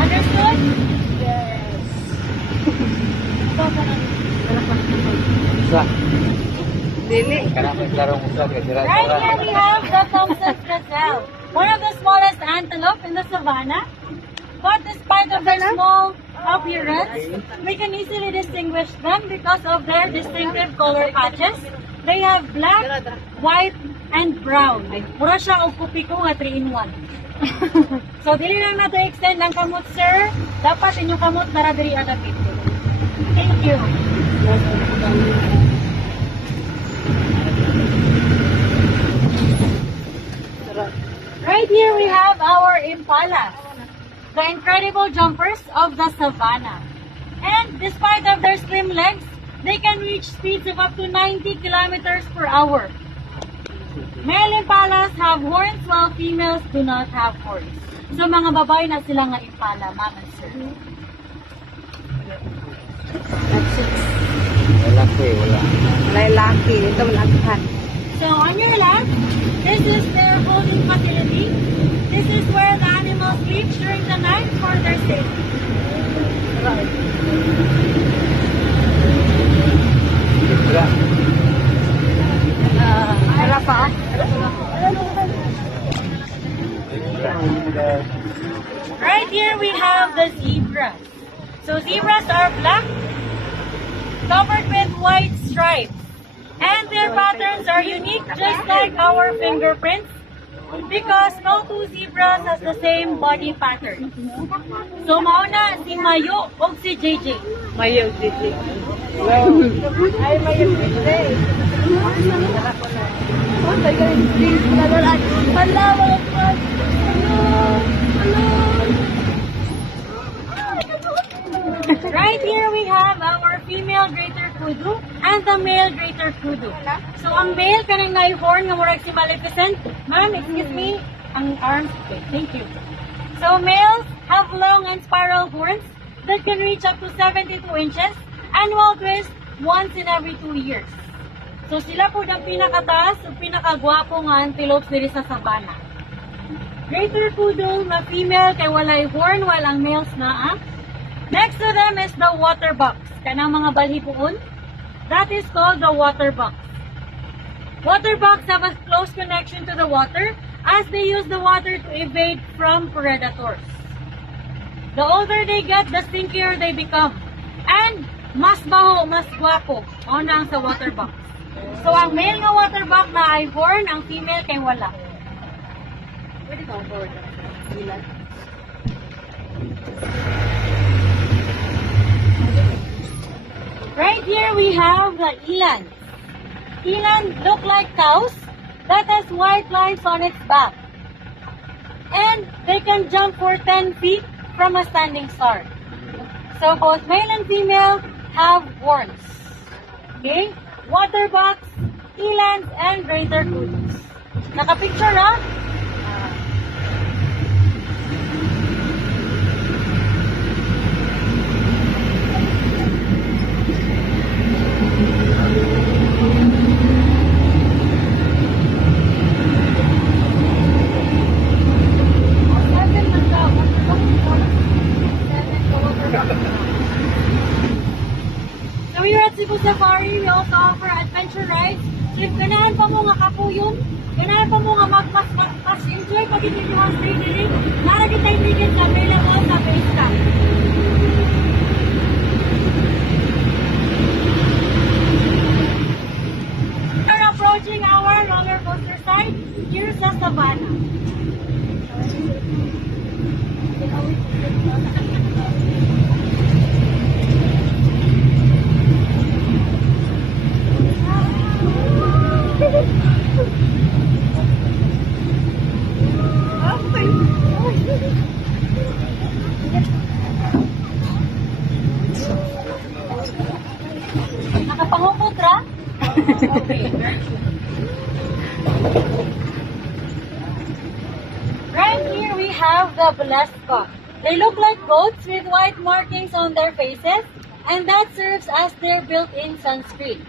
Understood? Yes. Sa. Dili. Kanang larong usa kay sira. Right here we have the Thompson's gazelle, one of the smallest antelope in the savannah. But despite of their small appearance, we can easily distinguish them because of their distinctive color patches. They have black, white, and brown. Mura siya og kupiko nga 3-in-1. So dili lang nato extend ang kamot, sir. Dapat inyong kamot para diri adapit. Thank you. Right here we have our impalas, the incredible jumpers of the savannah. And despite of their slim legs, they can reach speeds of up to 90 kilometers per hour. Male impalas have horns while females do not have horns. So mga babae na sila nga impala, ma'am and sir. That's it. Wala ko eh, wala. Lalaki. Ito malaghan. So on your left, this is their holding facility. This is where the animals sleep during the night for their safety. Wala. Wala pa. Right here we have the zebras. So zebras are black, covered with white stripes. And their patterns are unique, just like our fingerprints, because no two zebras has the same body pattern. So mauna si Mayo o si JJ. Mayo, Dili. Ay, Mayo, Dili. Right here we have our female greater kudu and the male greater kudu. So ang male kanang may horn nga murag si Maleficent. Ma'am, excuse me, ang arms. Okay, thank you. So males have long and spiral horns that can reach up to 72 inches and will twist once in every 2 years. So sila po ang pinakataas o pinakagwapo nga antelopes diri sa savannah. Greater kudu na female kay walay horn while ang males naa. Next to them is the water box. Kanang mga balhipuon. That is called the water box. Water box have a close connection to the water as they use the water to evade from predators. The older they get, the stinkier they become. And mas baho, mas guwapo. Ona ang sa water box. So ang male nga water box na ay horn, ang female kay wala. Pwede ka horn. Ilan? Right here we have the eland. Eland look like cows that has white lines on its back. And they can jump for 10 feet from a standing start. So both male and female have horns. Okay? Water box, elands, and greater kudus. Naka-picture na? So here at Cebu Safari, we also offer adventure rides. So if ganahan pa mo nga kapuyon, ganahan pa mo nga magpas enjoy pag hindi nyo ang stay dili, naragit tayo tickets available sa base camp. We're approaching our roller coaster side here sa Savannah. Nakapangupot ra? Okay. Right here we have the Velasca. They look like goats with white markings on their faces, and that serves as their built-in sunscreen.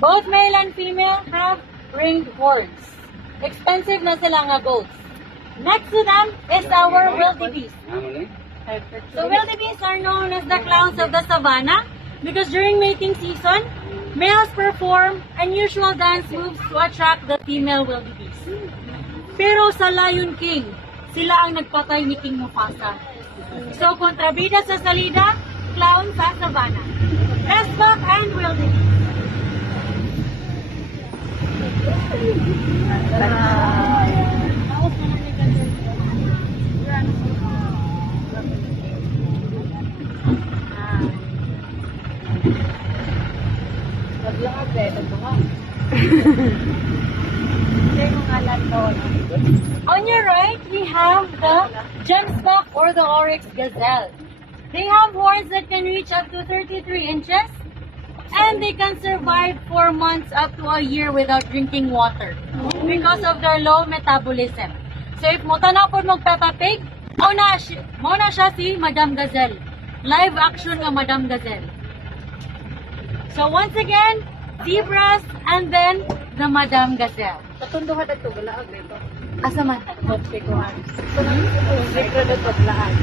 Both male and female have ringed horns. Expensive na sila nga goats. Next to them is our wildebeest. Ano ni? So wildebeest are known as the clowns of the savannah because during mating season, males perform unusual dance moves to attract the female wildebeest. Pero sa Lion King, sila ang nagpatay ni King Mufasa. So kontrabida sa salida, clown sa savannah. Resback and wildebeest. On your right, we have the gemsbok or the oryx gazelle. They have horns that can reach up to 33 inches and they can survive 4 months up to a year without drinking water because of their low metabolism. So if mo tanapod magpapapig, mo na siya si Madam Gazelle. Live action nga Madam Gazelle. So once again, zebras and then the Madam Gazelle. Katunduhan na ito, galaag dito. Asa man? Pagpikuhan. Zebra na ito, galaag.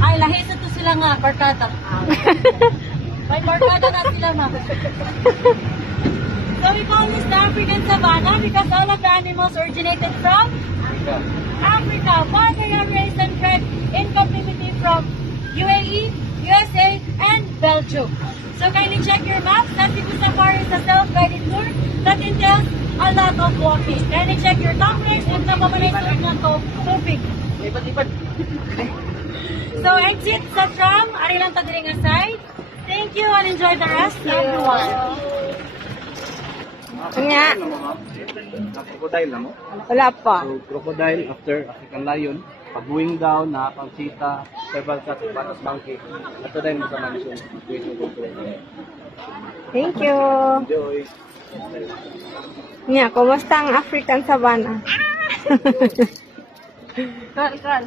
Ay, lahi sa to sila nga, barkada. May barkada na sila ma. So we call this the African savannah because all of the animals originated from Africa. Africa. But they are raised and bred in captivity from UAE, USA, and Belgium. So kindly check your maps. That Cebu Safari is a self-guided tour that entails a lot of walking. Kindly check your tumblers and napamanay na to tubig. So exit sa tram, ari lang tagring aside. Thank you and enjoy the rest, everyone. Nga. Crocodile na mo. Wala pa. So, crocodile after African lion. Pag-going down, nakapang-cheetah, several cats, patas monkey. Ito din mo sa mansion. Thank you. Enjoy. Nga, kumusta ang African savannah? Kal.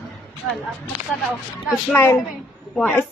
Smile. Wais.